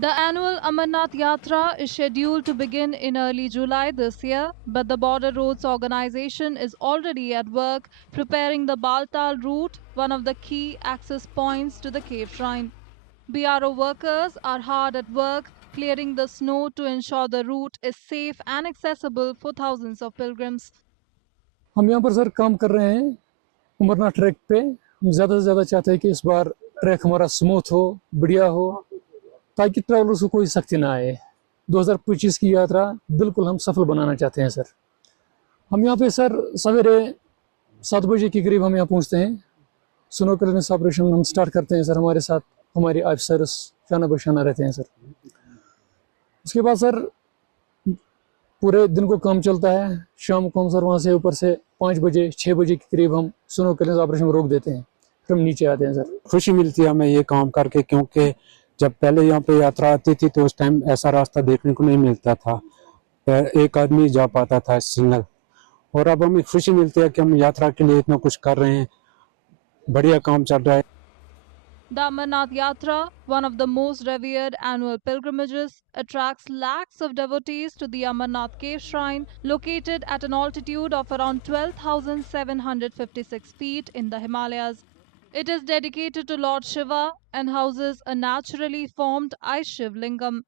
The annual Amarnath Yatra is scheduled to begin in early July this year, but the Border Roads Organization is already at work preparing the Baltal route, one of the key access points to the cave shrine. BRO workers are hard at work clearing the snow to ensure the route is safe and accessible for thousands of pilgrims. हम यहाँ पर सर काम कर रहे हैं अमरनाथ ट्रैक पे। हम ज़्यादा से ज़्यादा चाहते हैं कि इस बार ट्रैक हमारा स्मूथ हो, बढ़िया हो, ताकि ट्रैवलर्स को कोई सख्ती ना आए। 2025 की यात्रा बिल्कुल हम सफल बनाना चाहते हैं सर। हम यहाँ पे सर सवेरे 7 बजे के करीब हम यहाँ पहुँचते हैं। स्नो क्लियरेंस ऑपरेशन हम स्टार्ट करते हैं सर। हमारे साथ हमारे ऑफिसर्स शाना बशाना रहते हैं सर। उसके बाद सर पूरे दिन को काम चलता है। शाम को हम सर वहाँ से ऊपर से 5 बजे 6 बजे के करीब हम स्नो क्लियरेंस ऑपरेशन रोक देते हैं, फिर हम नीचे आते हैं सर। खुशी मिलती है हमें ये काम करके, क्योंकि जब पहले यहाँ पे यात्रा आती थी तो उस टाइम ऐसा रास्ता देखने को नहीं मिलता था, एक आदमी जा पाता था सिंगल। और अब हमें खुशी मिलती है कि हम यात्रा के लिए इतना कुछ कर रहे हैं, बढ़िया काम चल रहा है। The Amarnath Yatra, one of the most revered annual pilgrimages, attracts lakhs of devotees to the Amarnath Cave Shrine, located at an altitude of around 12,756 feet in the Himalayas. It is dedicated to Lord Shiva and houses a naturally formed ice Shiv Lingam.